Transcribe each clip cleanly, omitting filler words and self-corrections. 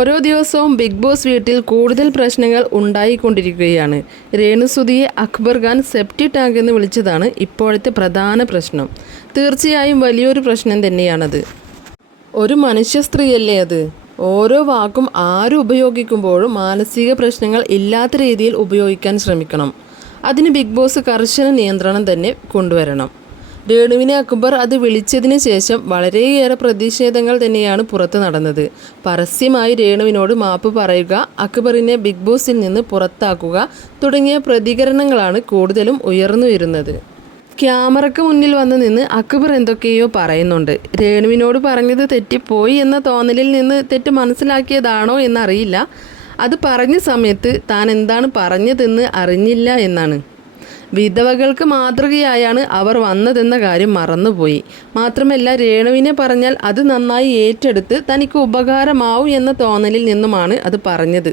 ഓരോ ദിവസവും big boss വീട്ടിൽ കൂടുതൽ പ്രശ്നങ്ങൾ ഉണ്ടായിക്കൊണ്ടിരിക്കുകയാണ്. രേണുസുതിയെ അക്ബർ ഖാൻ സെപ്റ്റി ടാങ്ക് എന്ന് വിളിച്ചതാണ് ഇപ്പോഴത്തെ പ്രധാന പ്രശ്നം. തീർച്ചയായും വലിയൊരു പ്രശ്നം തന്നെയാണത്. ഒരു മനുഷ്യ സ്ത്രീയല്ലേ അത്? ഓരോ വാക്കും ആര് ഉപയോഗിക്കുമ്പോഴും മാനസിക പ്രശ്നങ്ങൾ ഇല്ലാത്ത രീതിയിൽ ഉപയോഗിക്കാൻ ശ്രമിക്കണം. അതിന് ബിഗ് ബോസ് കർശന നിയന്ത്രണം തന്നെ കൊണ്ടുവരണം. രേണുവിനെ അക്ബർ അത് വിളിച്ചതിന് ശേഷം വളരെയേറെ പ്രതിഷേധങ്ങൾ തന്നെയാണ് പുറത്ത് നടന്നത്. പരസ്യമായി രേണുവിനോട് മാപ്പ് പറയുക, അക്ബറിനെ ബിഗ് ബോസിൽ നിന്ന് പുറത്താക്കുക തുടങ്ങിയ പ്രതികരണങ്ങളാണ് കൂടുതലും ഉയർന്നു വരുന്നത്. ക്യാമറയ്ക്ക് മുന്നിൽ വന്ന് നിന്ന് അക്ബർ എന്തൊക്കെയോ പറയുന്നുണ്ട്. രേണുവിനോട് പറഞ്ഞത് തെറ്റിപ്പോയി എന്ന തോന്നലിൽ നിന്ന് തെറ്റ് മനസ്സിലാക്കിയതാണോ എന്നറിയില്ല. അത് പറഞ്ഞ സമയത്ത് താൻ എന്താണ് പറഞ്ഞതെന്ന് അറിഞ്ഞില്ല എന്നാണ്. വിധവകൾക്ക് മാതൃകയായാണ് അവർ വന്നതെന്ന കാര്യം മറന്നുപോയി. മാത്രമല്ല, രേണുവിനെ പറഞ്ഞാൽ അത് നന്നായി ഏറ്റെടുത്ത് തനിക്ക് ഉപകാരമാവും എന്ന തോന്നലിൽ നിന്നുമാണ് അത് പറഞ്ഞത്.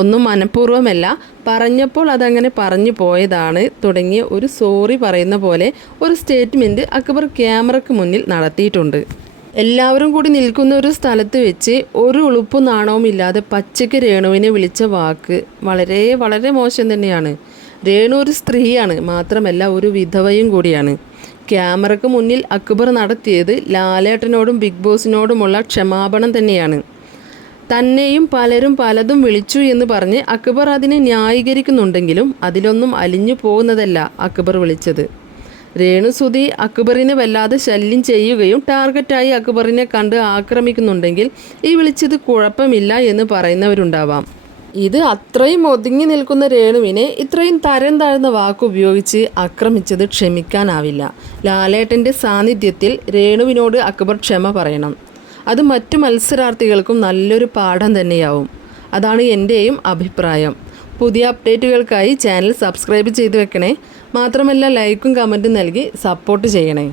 ഒന്നും മനഃപൂർവ്വമല്ല, പറഞ്ഞപ്പോൾ അതങ്ങനെ പറഞ്ഞു പോയതാണ് തുടങ്ങിയ ഒരു സോറി പറയുന്ന പോലെ ഒരു സ്റ്റേറ്റ്മെൻറ്റ് അക്ബർ ക്യാമറയ്ക്ക് മുന്നിൽ നടത്തിയിട്ടുണ്ട്. എല്ലാവരും കൂടി നിൽക്കുന്ന ഒരു സ്ഥലത്ത് വെച്ച് ഒരു ഉളുപ്പു നാണവും ഇല്ലാതെ പച്ചയ്ക്ക് രേണുവിനെ വിളിച്ച വാക്ക് വളരെ വളരെ മോശം തന്നെയാണ്. രേണു ഒരു സ്ത്രീയാണ്, മാത്രമല്ല ഒരു വിധവയും കൂടിയാണ്. ക്യാമറയ്ക്ക് മുന്നിൽ അക്ബർ നടത്തിയത് ലാലേട്ടനോടും ബിഗ് ബോസിനോടുമുള്ള ക്ഷമാപണം തന്നെയാണ്. തന്നെയും പലരും പലതും വിളിച്ചു എന്ന് പറഞ്ഞ് അക്ബർ അതിനെ ന്യായീകരിക്കുന്നുണ്ടെങ്കിലും അതിലൊന്നും അലിഞ്ഞു പോകുന്നതല്ല അക്ബർ വിളിച്ചത്. രേണുസുതി അക്ബറിനെ വല്ലാതെ ശല്യം ചെയ്യുകയും ടാർഗറ്റായി അക്ബറിനെ കണ്ട് ആക്രമിക്കുന്നുണ്ടെങ്കിൽ ഈ വിളിച്ചത് കുഴപ്പമില്ല എന്ന് പറയുന്നവരുണ്ടാവാം. ഇത് അത്രയും ഒതുങ്ങി നിൽക്കുന്ന രേണുവിനെ ഇത്രയും തരം താഴ്ന്ന വാക്കുപയോഗിച്ച് ആക്രമിച്ചത് ക്ഷമിക്കാനാവില്ല. ലാലേട്ടൻ്റെ സാന്നിധ്യത്തിൽ രേണുവിനോട് അക്ബർ ക്ഷമ പറയണം. അത് മറ്റു മത്സരാർത്ഥികൾക്കും നല്ലൊരു പാഠം തന്നെയാവും. അതാണ് എൻ്റെയും അഭിപ്രായം. പുതിയ അപ്ഡേറ്റുകൾക്കായി ചാനൽ സബ്സ്ക്രൈബ് ചെയ്ത് വെക്കണേ. മാത്രമല്ല, ലൈക്കും കമൻറ്റും നൽകി സപ്പോർട്ട് ചെയ്യണേ.